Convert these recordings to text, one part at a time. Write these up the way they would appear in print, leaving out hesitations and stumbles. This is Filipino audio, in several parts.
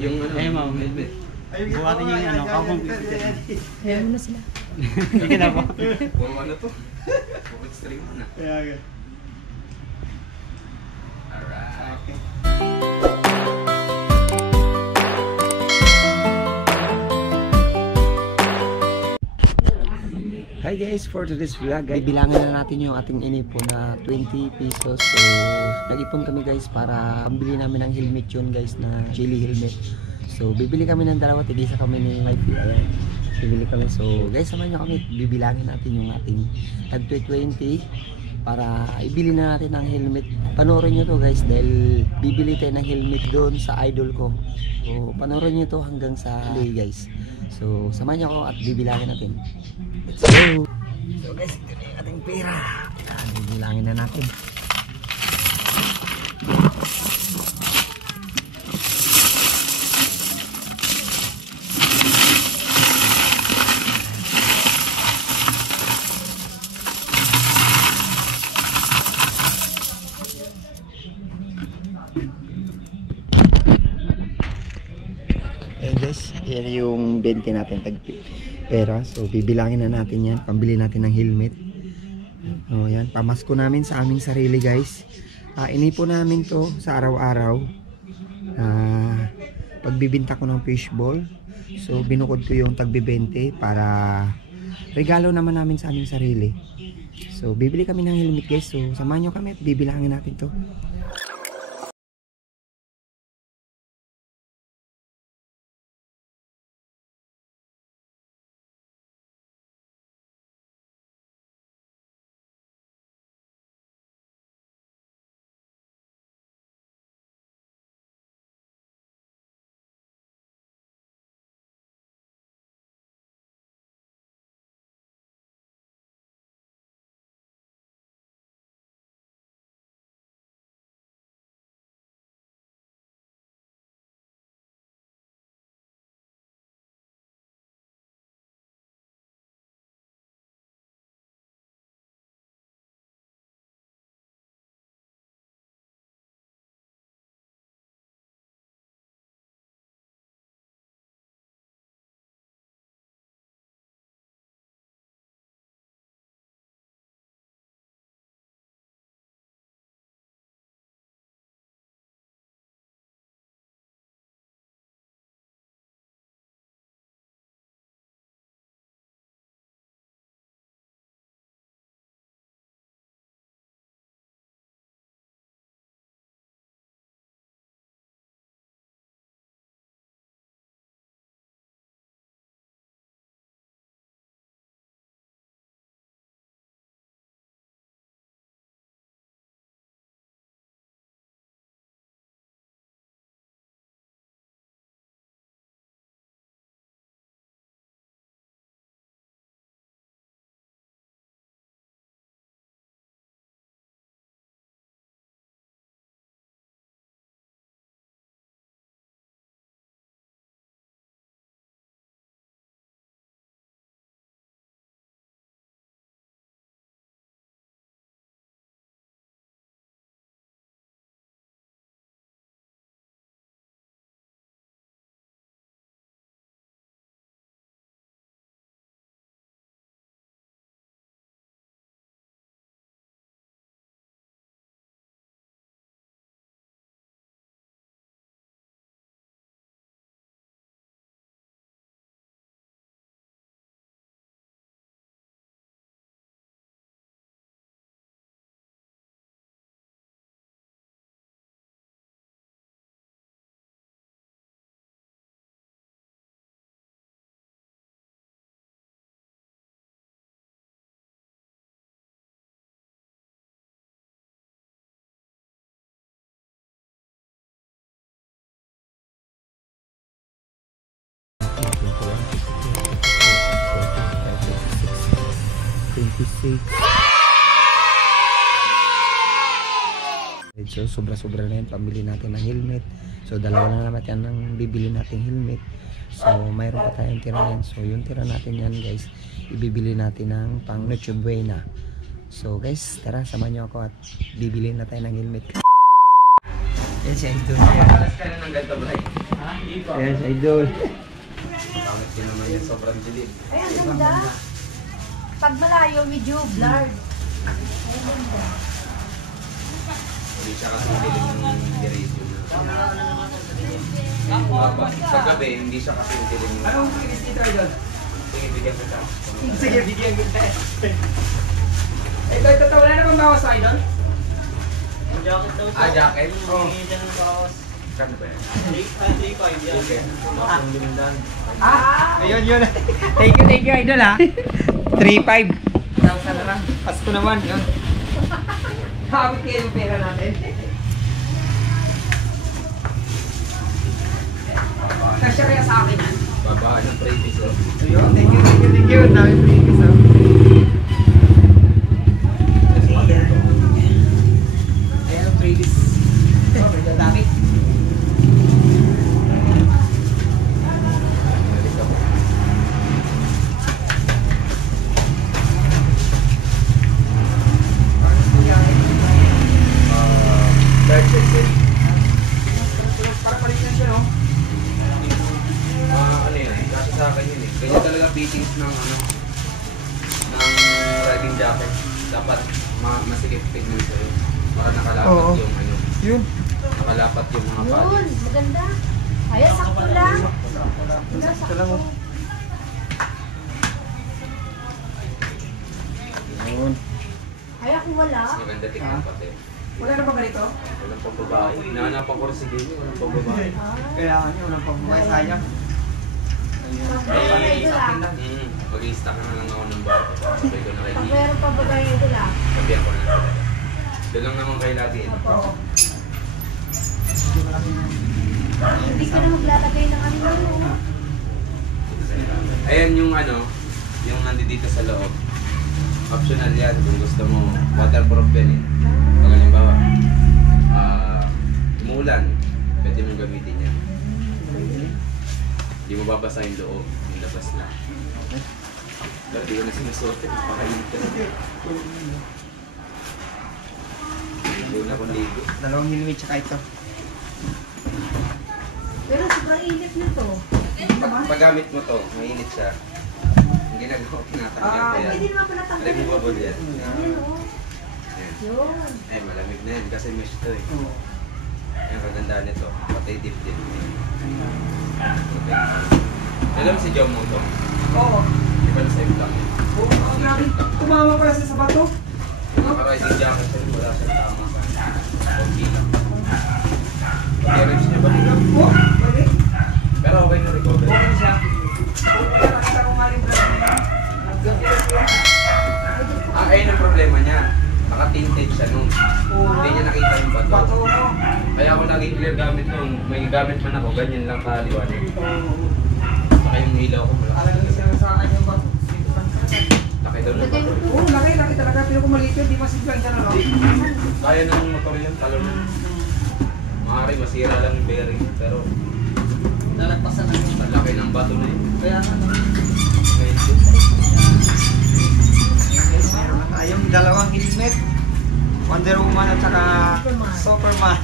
Yung ano, ma'am. helmet. Buhatin niyo yung ano, kakong Ayaw mo na sila. Sige na po. Puro ano to? Puro extreme na. Okay. Alright. Hi guys, for today's vlog, bibilangin na natin yung ating inipon na 20 pesos. So, nag-ipon kami guys para pambili namin ng helmet yun guys, na chili helmet. So, bibili kami ng dalawa, tigisa kami ni Wifey. Ayan, bibili kami. So, guys, samahan nyo kami, bibilangin natin yung ating tag 20 para ibili na natin ang helmet. Panoorin nyo to guys, dahil bibili tayo ng helmet doon sa idol ko. So, panoorin nyo to hanggang sa day guys. So, samahan nyo ako at bibilangin natin. Let's go! So guys, ito na yung ating pera. Bibilangin na natin. Ayan guys, yan yung 20 natin pera. So bibilangin na natin yan, pambili natin ng helmet. O yan, pamasko namin sa aming sarili guys. Inipon namin to sa araw-araw. Pagbibinta ko ng fishball. So binukod ko yung tagbi-20 para regalo naman namin sa aming sarili. So bibili kami ng helmet guys. So samahan nyo kami at bibilangin natin to. So sobra-sobra na yun, pambili natin ng helmet. So dalawa na naman yan ang bibili natin helmet. So mayroon pa tayong tira yan. So yung tira natin yan guys, ibibili natin ng pang Noche Buena. So guys, tara, samahan nyo ako at bibili na tayo ng helmet. Yan siya, ito. Alas ka na ng ganito, bro. Ha? Ayan, si Idol. Pangit din naman yan, sobrang dilim. Ay, ang ganda. Pag malayo, medyo blurred. Ay, ang ganda. Hindi siya kasing dilim ng radio na. Sa gabi, hindi siya kasing dilim na. Anong kinis dito, Idol? Sige, bigyan ko siya. Sige, bigyan kita. Ito, wala na bang bawas sa Idol? Jacket daw Ah, jacket? Oo. Dyan ang bawas. Kano ba yan? 3.5 yan. Okay. Bakong limandan. Ayun, yun. Thank you, Idol, ha? 3.5. Tawag na lang. Pasko naman, yun. Habit kayo yung pera natin. Kasya kaya sa akin, ha? Baba ng previous. Ayun, thank you. Dami previous, ha? Ayan ang previous. Oh, medyo dami. Para palit na siya, no? Ano yan? Kasi sa akin yun eh. Ganyan talaga fittings ng ng riding jacket. Dapat masikip tignan sa'yo. Para nakalapat Oo. yung Yun. nakalapat yung mga Yun, paddings. maganda. Ay, sakto lang. Sakto lang, oh. Yun. Ay, ako wala. Mas maganda tignan pati. Wala na ba ganito? Walang pagbabae. Hinahanapan ko rin si Dini, walang pagbabae. Kaya ano, walang pambuhay sayang. Ay, ito lang. Mag-i-stack na lang ako ng bago. Sabay ko na kay Pag Dini. meron pa ba kayo ito lang? Sabihan ko na sila. Doon lang naman kayo lagi. Opo. Hindi ka na maglalagay ng ano no? Ayan yung yung nandito sa loob. Optional yan kung gusto mo. Waterproof yan eh. Pag halimbawa, umuulan, pwede mong gamitin yan. Hindi mo babasa yung loob, yung labas na. Pero di ko na sinusuot eh, pakainit ka na. Doon na kung ligo. Dalawang helmet tsaka ito. Pero sobrang init na to. Pag gamit mo to, mainit siya. Ang ginagawa, tinatanggal ko yan. Pwede naman pala tanggalin. Removable yan. Yan o. Yan. Yun. Eh, malamig na yan kasi mesh to eh. Oo. Ang kagandaan nito, patay dip din. Okay. Alam mo si Joe mo to? Oo. Di ba nasa lang yan? Oo, ang grabe. Tumama pala sa sabato. Naka-riding jacket siya, wala siyang tama sa okay lang. Pag-reach niya ba? Oo, pwede. Pero okay na recover. Okay siya. Kaya nakita ko nga yung brand niya. Ayun ang problema niya. Naka-tinted siya nun. Hindi niya nakita yung bato. Bato mo. Kaya ako lagi clear gamit nung may gamit man ako, ganyan lang kaliwanag. Oo. Saka yung ilaw ko malaki. Alam niyo sila sa akin yung bato. Laki daw ng Lagay bato. mo to. Oo, laki talaga. Pero kung maliit yun, di masiglan ka na, no? Kaya ng motor yun, talon nun. Maaari masira lang yung bearing, pero Lalagpasan na yung malaki ng bato na yun. Kaya nga, no? Medyo. Yes, meron na tayong dalawang helmet. Wonder Woman at saka Superman. Superman.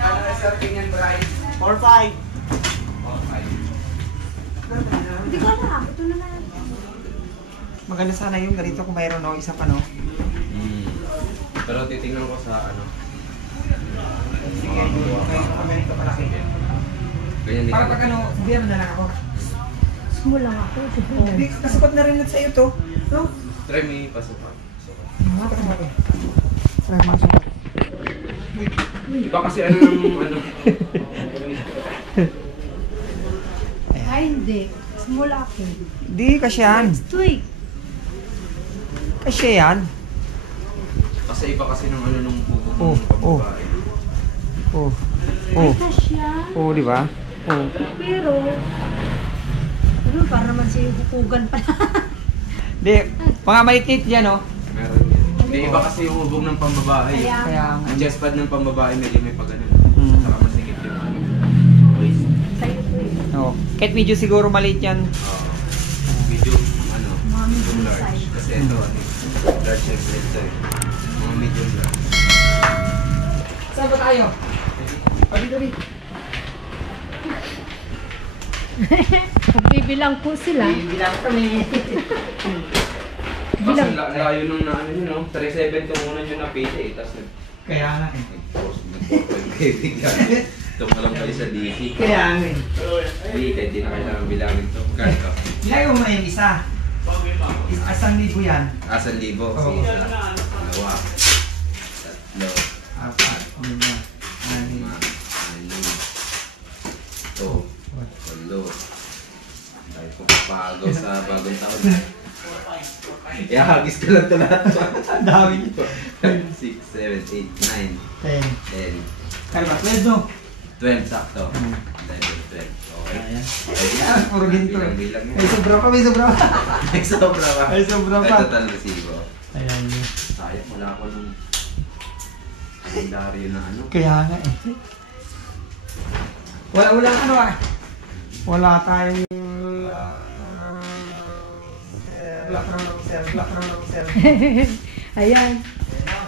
Ano na sir, tingnan price? 4.5. Okay. Hindi ko alam. Ito na lang. Maganda sana yung ganito kung mayroon, no? Isa pa, no? Pero titingnan ko sa Sige, kung ganito palaki. ganyan din. Para pag ano, hindi na lang ako. Small lang ako. Hindi, kasabot na rin sa iyo to. No? Try me pasukan. Try masok. Iba kasi ng Ay, hindi. Small ako. Hindi, kasyan. Tweak. Kasya yan. Kasi iba kasi ng nung bubog Oh, ng pambabae. Oh. Ay, Oh. kasya. Oh, di ba? Oh. Pero, ano, para naman si hukugan pala. Di, mga maliit yan, no? Meron yan. Hindi, iba kasi yung bubog ng pambabae. Kaya, Kaya, Ang chest pad ng pambabae medyo may pagano. Saka masikip yung waist. sa'yo to eh. oh. Kahit medyo siguro maliit yan. Medium, Mga medium medium large. size. Kasi ito, large and red to eh. Mga medium large. Saan ba tayo? Dito. Magbibilang po sila. Bilang kami. Kasi layo nung na ano yun, no? 3.7 ko muna yun napili eh. Tapos Kaya nga eh. nag-4.5 ito pa lang kayo sa DC. Kaya nga eh. Hindi na kailangan bilangin ito. Ganito. Bilagay mo yung isa. Asang libo yan. 1,000. Oo. Isa. Dalawa. Tatlo. Apat. Lima. Anim. 5. 6. 7. 8. 9. 10. 8. 10. Tayo ko papago sa bagong taon. Ihagis ko lang ito lahat. Ang dami nito. 6, 7, 8, 9, 10. 10. Kaya ba? 12 no? 12 sakto. 11, 12. Okay. Ayan. Ayan. Puro ginto. Bilang-bilang yan. May sobra pa, may sobra pa. May sobra pa. May sobra pa. May total resibo. Ayan yun. Sayang, wala ko nung kalendaryo na ano. Kaya nga eh. Wala ano ah. Wala tayong black na lang sir. Ayan.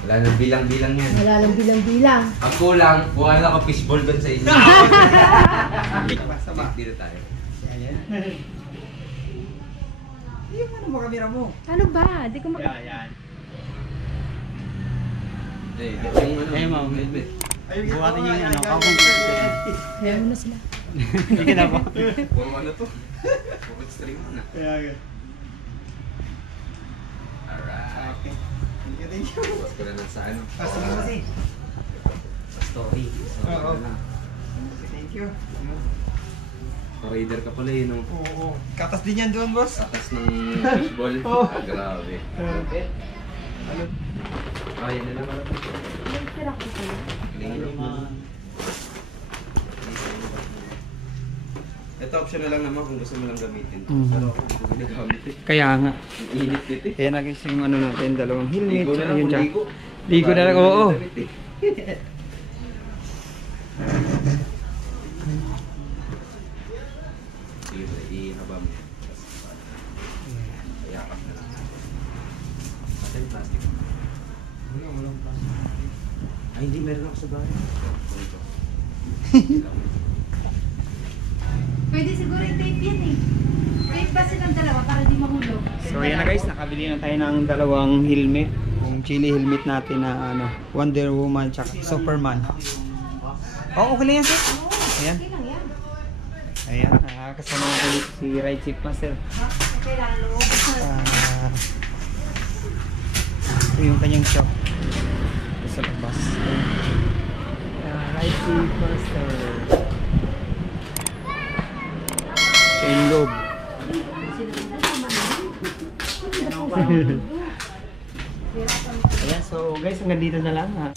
Wala nang bilang-bilang yan. Wala lang bilang-bilang. Ang kulang, kuha na ako fishball doon sa inyo. Sama. Dito tayo. Ayan. Yung ano mo kamera mo? Ano ba? Di ko mak... Ayan. Eh, yung ano, Ayun, ma'am. helmet. Buhatin yung ano, kakong Kaya mo na sila. Sige na po. Puro ano to? Puro string na. Ayan. Alright. Okay. Thank you. Tapos ko na lang sa ano. Pasok mo kasi. Sa story. Story Oo. na lang. Thank you. Raider ka pala yun, no? Oo. Katas din yan doon, boss. Katas ng fishball. Oo. Ah, grabe. Ano? Ah, yan na lang pala. May tira ko sa'yo. Ito option na lang naman kung gusto mo lang gamitin. Mhm. Pero ako hindi ko ginagamit eh. Kaya nga. Ang init dito eh. Ayan na guys yung ano natin, dalawang helmet. Ligo na lang Ayun kung siya. ligo. Ligo na lang, oo. Sige ba, ihaba mo. Iyapak na lang. Atin plastic. Walang Ay, hindi meron ako sa bahay. Ito. Pwede siguro i-tape yan eh. Tape ba silang dalawa para di mahulog? So ayan na guys, nakabili na tayo ng dalawang helmet. Yung chili helmet natin na ano, Wonder Woman tsaka Superman. Oh, okay lang yan sir. Ayan. Okay lang yan. Ayan, kasama ko ulit si Right Chief Master. Okay lang, loob. Ito yung kanyang shop. Ito sa labas. Right Chief Master. Sa yung loob. Ayan, so guys, hanggang dito na lang ha.